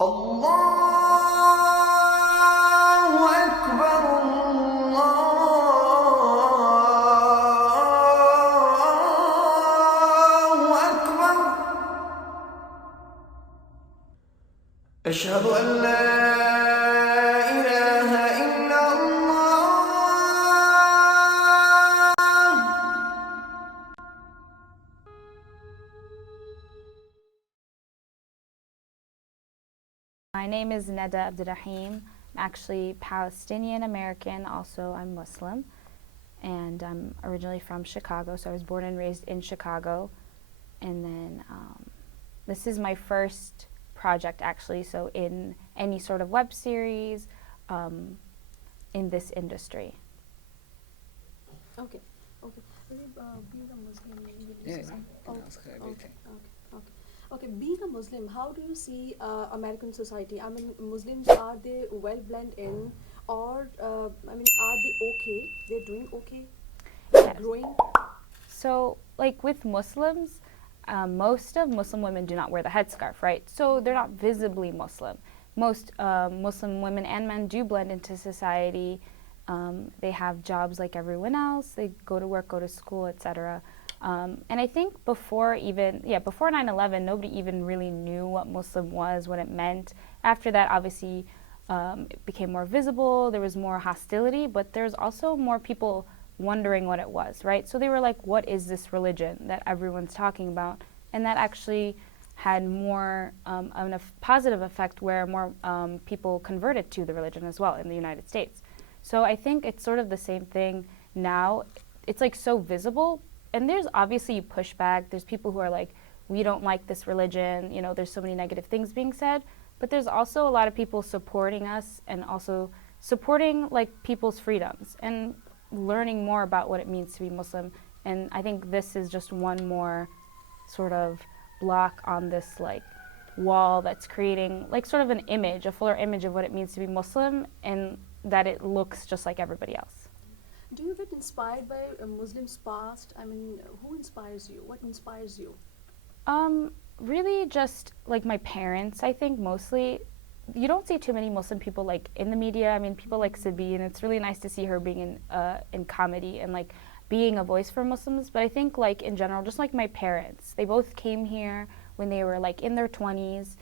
الله أكبر الله أكبر أشهد أن لا إله إلا الله. My name is Neda Abdelrahim. I'm actually Palestinian American, also I'm Muslim, and I'm originally from Chicago, so I was born and raised in Chicago. And then this is my first project actually, so in any sort of web series in this industry. Okay. Being a Muslim, Ask her everything. Okay. Being a Muslim, how do you see American society? I mean, Muslims, are they well blend in, or are they okay? They're doing okay. Yes. Growing. So, like with Muslims, most of Muslim women do not wear the headscarf, right? So they're not visibly Muslim. Most Muslim women and men do blend into society. They have jobs like everyone else. They go to work, go to school, etc. And I think before 9/11, nobody even really knew what Muslim was, what it meant. After that, obviously, it became more visible. There was more hostility, but there's also more people wondering what it was, right? So they were like, what is this religion that everyone's talking about? And that actually had more of a positive effect where more people converted to the religion as well in the United States. So I think it's sort of the same thing now. It's like so visible, and there's obviously pushback. There's people who are like, we don't like this religion, you know, there's so many negative things being said, but there's also a lot of people supporting us and also supporting like people's freedoms and learning more about what it means to be Muslim. And I think this is just one more sort of block on this like wall that's creating like sort of an image, a fuller image of what it means to be Muslim, and that it looks just like everybody else. Do you get inspired by Muslims past? I mean, who inspires you? What inspires you? Really just like my parents, I think mostly. You don't see too many Muslim people like in the media. I mean, people like Sabeen, it's really nice to see her being in comedy and like being a voice for Muslims. But I think like in general, just like my parents, they both came here when they were like in their 20s.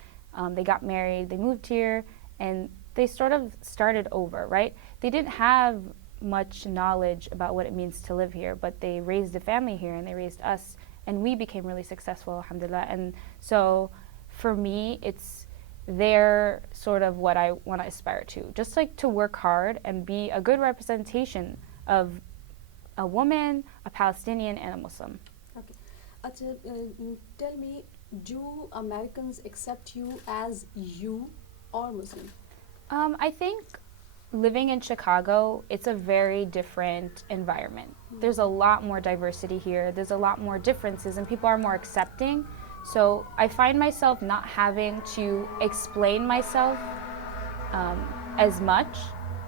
They got married, they moved here, and they sort of started over, right? They didn't have much knowledge about what it means to live here, but they raised a family here and they raised us, and we became really successful, alhamdulillah. And so for me, they're sort of what I want to aspire to, just like to work hard and be a good representation of a woman, a Palestinian, and a Muslim. Okay. Tell me, do Americans accept you as you or Muslim? I think living in Chicago, it's a very different environment. There's a lot more diversity here. There's a lot more differences, and people are more accepting. So I find myself not having to explain myself as much,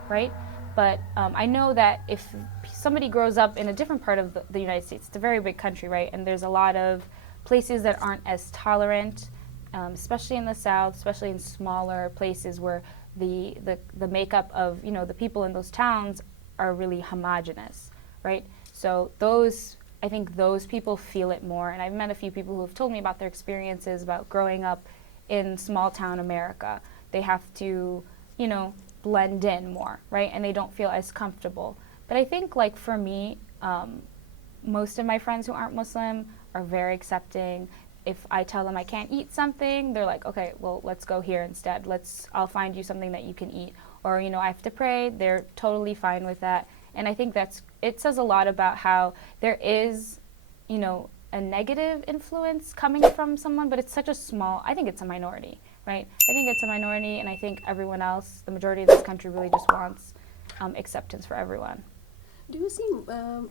right? But I know that if somebody grows up in a different part of the United States, it's a very big country, right? And there's a lot of places that aren't as tolerant, especially in the South, especially in smaller places where the makeup of, you know, the people in those towns are really homogenous, right? So I think those people feel it more, and I've met a few people who have told me about their experiences about growing up in small town America. They have to, you know, blend in more, right? And they don't feel as comfortable. But I think like for me, most of my friends who aren't Muslim are very accepting. If I tell them I can't eat something, they're like, okay, well, let's go here instead. I'll find you something that you can eat. Or, you know, I have to pray. They're totally fine with that. And I think it says a lot about how there is, you know, a negative influence coming from someone, but it's such a small, I think it's a minority, right? I think it's a minority, and I think everyone else, the majority of this country really just wants acceptance for everyone. Do you see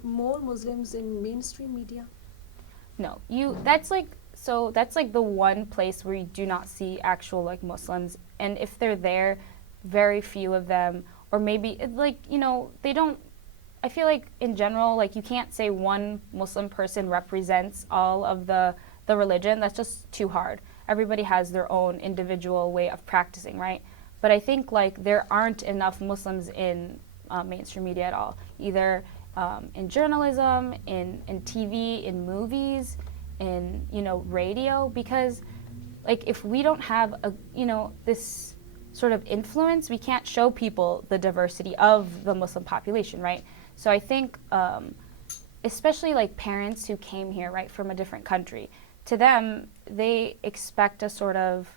more Muslims in mainstream media? No, that's like the one place where you do not see actual like Muslims, and if they're there, very few of them, or maybe like, you know, they don't. I feel like in general, like you can't say one Muslim person represents all of the religion. That's just too hard. everybody has their own individual way of practicing, right? But I think like there aren't enough Muslims in mainstream media at all, either in journalism, in TV, in movies, in, you know, radio, because like if we don't have a, you know, this sort of influence, we can't show people the diversity of the Muslim population, right? So I think especially like parents who came here, right, from a different country, to them, they expect a sort of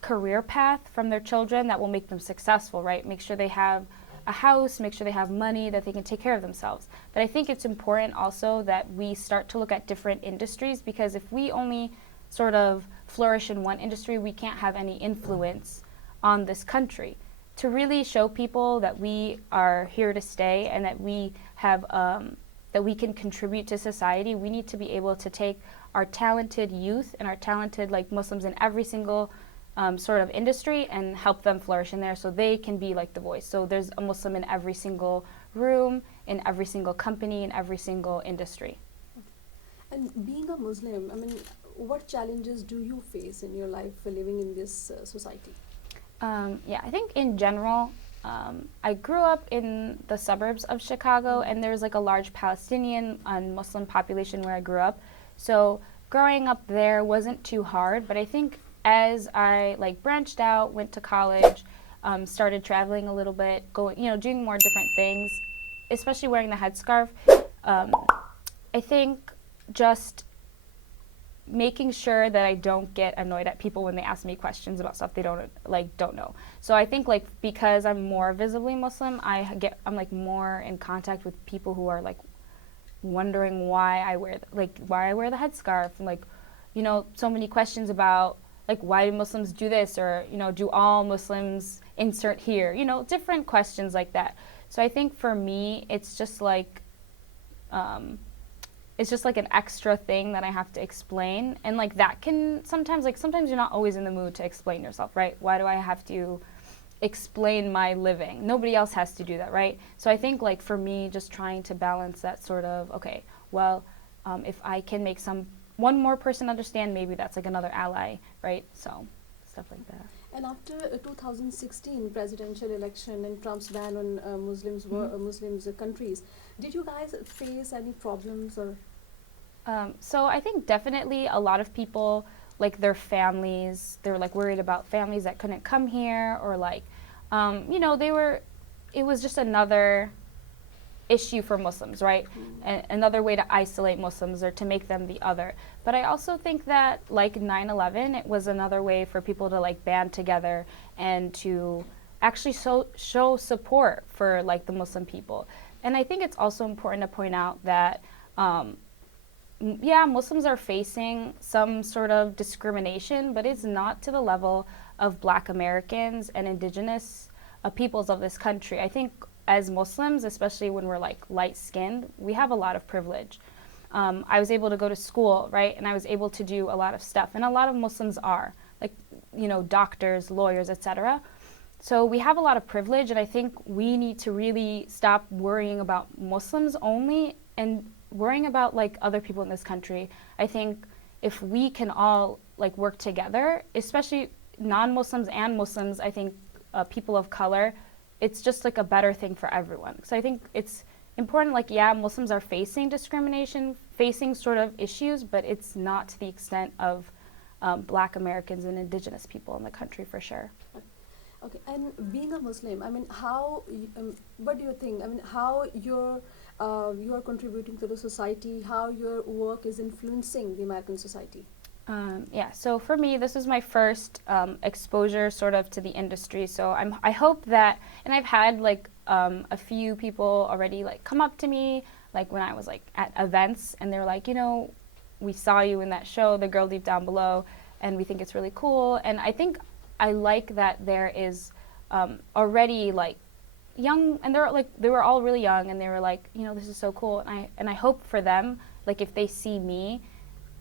career path from their children that will make them successful, right? Make sure they have a house, make sure they have money, that they can take care of themselves. But I think it's important also that we start to look at different industries, because if we only sort of flourish in one industry, we can't have any influence on this country. To really show people that we are here to stay and that we have that we can contribute to society, we need to be able to take our talented youth and our talented like Muslims in every single sort of industry and help them flourish in there so they can be like the voice. So there's a Muslim in every single room, in every single company, in every single industry. And being a Muslim, I mean, what challenges do you face in your life living in this society? Yeah, I think in general, I grew up in the suburbs of Chicago, and there's like a large Palestinian and Muslim population where I grew up. So growing up there wasn't too hard, but I think as I like branched out, went to college, started traveling a little bit, going, you know, doing more different things, especially wearing the headscarf, I think just making sure that I don't get annoyed at people when they ask me questions about stuff they don't know. So I think like because I'm more visibly Muslim, I'm like more in contact with people who are like wondering why I wear the headscarf, and like, you know, so many questions about like why do Muslims do this, or, you know, do all Muslims insert here, you know, different questions like that. So I think for me it's just like an extra thing that I have to explain, and like that can sometimes you're not always in the mood to explain yourself, right? Why do I have to explain my living? Nobody else has to do that, right? So I think like for me, just trying to balance that sort of, okay, well, if I can make one more person understand, maybe that's like another ally, right? So stuff like that. And after 2016 presidential election and Trump's ban on Muslims countries, did you guys face any problems or? So I think definitely a lot of people, like their families, they were like worried about families that couldn't come here, or like, you know, it was just another issue for Muslims, right? Another way to isolate Muslims or to make them the other. But I also think that like 9/11, it was another way for people to like band together and to actually show support for like the Muslim people. And I think it's also important to point out that yeah, Muslims are facing some sort of discrimination, but it's not to the level of Black Americans and indigenous peoples of this country. I think as Muslims, especially when we're like light-skinned, we have a lot of privilege. I was able to go to school, right, and I was able to do a lot of stuff, and a lot of Muslims are, like, you know, doctors, lawyers, etc. So we have a lot of privilege, and I think we need to really stop worrying about Muslims only and worrying about like other people in this country. I think if we can all like work together, especially non-Muslims and Muslims, I think people of color, it's just like a better thing for everyone. So I think it's important, like, yeah, Muslims are facing discrimination, facing sort of issues, but it's not to the extent of Black Americans and indigenous people in the country for sure. Okay, and being a Muslim, I mean, how, what do you think? I mean, how you are contributing to the society, how your work is influencing the American society? Yeah, so for me, this was my first exposure sort of to the industry. So I hope that, and I've had like a few people already like come up to me, like when I was like at events, and they were like, you know, we saw you in that show, The Girl Deep Down Below, and we think it's really cool. And I think I like that there is already like young, and they were all really young, and they were like, you know, this is so cool. And I hope for them, like if they see me,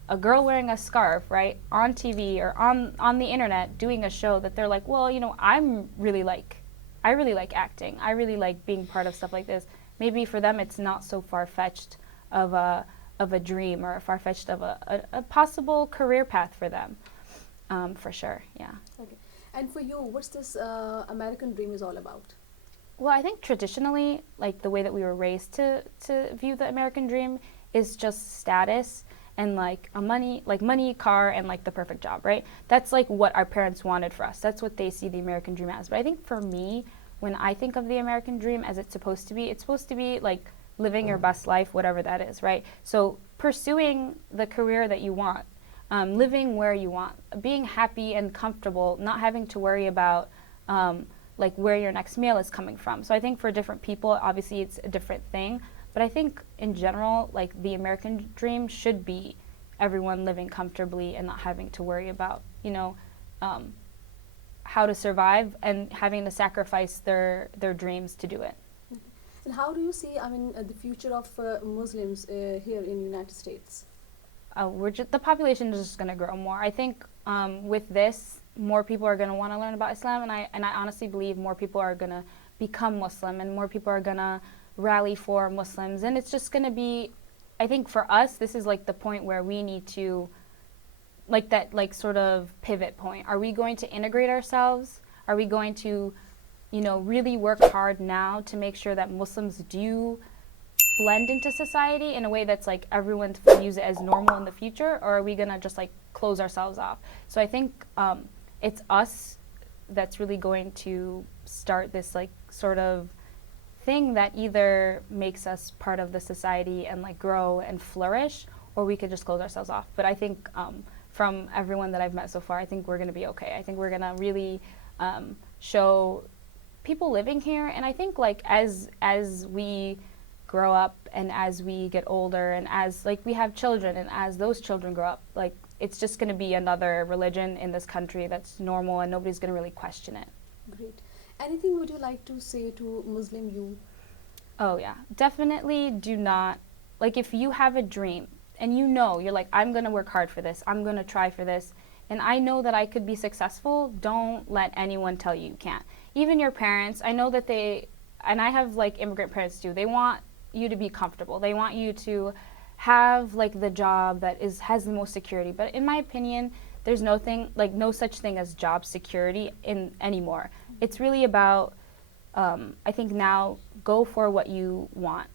a girl wearing a scarf, right, on TV or on the internet doing a show, that they're like, well, you know, I really like acting. I really like being part of stuff like this. Maybe for them it's not so far-fetched of a dream, or far-fetched of a possible career path for them. for sure, yeah. Okay. And for you, what's this American dream is all about? Well, I think traditionally, like the way that we were raised to view the American dream is just status and like money, car, and like the perfect job, right? That's like what our parents wanted for us. That's what they see the American dream as. But I think for me, when I think of the American dream as it's supposed to be like living your best life, whatever that is, right? So pursuing the career that you want, living where you want, being happy and comfortable, not having to worry about like where your next meal is coming from. So I think for different people, obviously it's a different thing. But I think in general, like the American dream should be everyone living comfortably and not having to worry about, how to survive and having to sacrifice their dreams to do it. And how do you see, the future of Muslims here in the United States? The population is just going to grow more. I think with this, more people are going to want to learn about Islam, and I honestly believe more people are going to become Muslim, and more people are going to rally for Muslims, and it's just going to be, I think for us, this is like the point where we need to, like that like sort of pivot point. Are we going to integrate ourselves? Are we going to, really work hard now to make sure that Muslims do blend into society in a way that's like everyone views it as normal in the future, or are we going to just like close ourselves off? So I think it's us that's really going to start this like sort of thing that either makes us part of the society and like grow and flourish, or we could just close ourselves off. But I think from everyone that I've met so far, I think we're going to be okay. I think we're going to really show people living here, and I think like as we grow up and as we get older and as like we have children and as those children grow up, like it's just going to be another religion in this country that's normal and nobody's going to really question it. Great. Anything would you like to say to Muslim youth? Oh yeah, definitely do not, like if you have a dream and you're like, I'm going to work hard for this, I'm going to try for this, and I know that I could be successful, don't let anyone tell you you can't. Even your parents, I know that and I have like immigrant parents too, they want you to be comfortable. They want you to have like the job that has the most security. But in my opinion, there's no such thing as job security anymore. It's really about, I think now, go for what you want.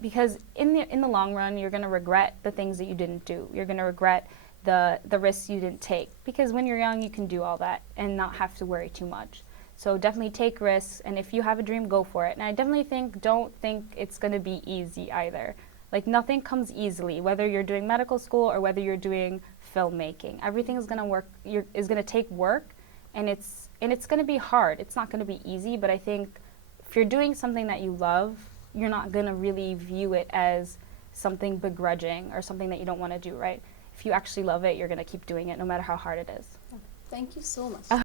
Because in the long run, you're going to regret the things that you didn't do. You're going to regret the risks you didn't take. Because when you're young, you can do all that and not have to worry too much. So definitely take risks, and if you have a dream, go for it. And I definitely don't think it's going to be easy either. Like nothing comes easily, whether you're doing medical school or whether you're doing filmmaking. Everything is going to is going to take work, and it's going to be hard. It's not going to be easy, but I think if you're doing something that you love, you're not going to really view it as something begrudging or something that you don't want to do, right? If you actually love it, you're going to keep doing it no matter how hard it is. Thank you so much.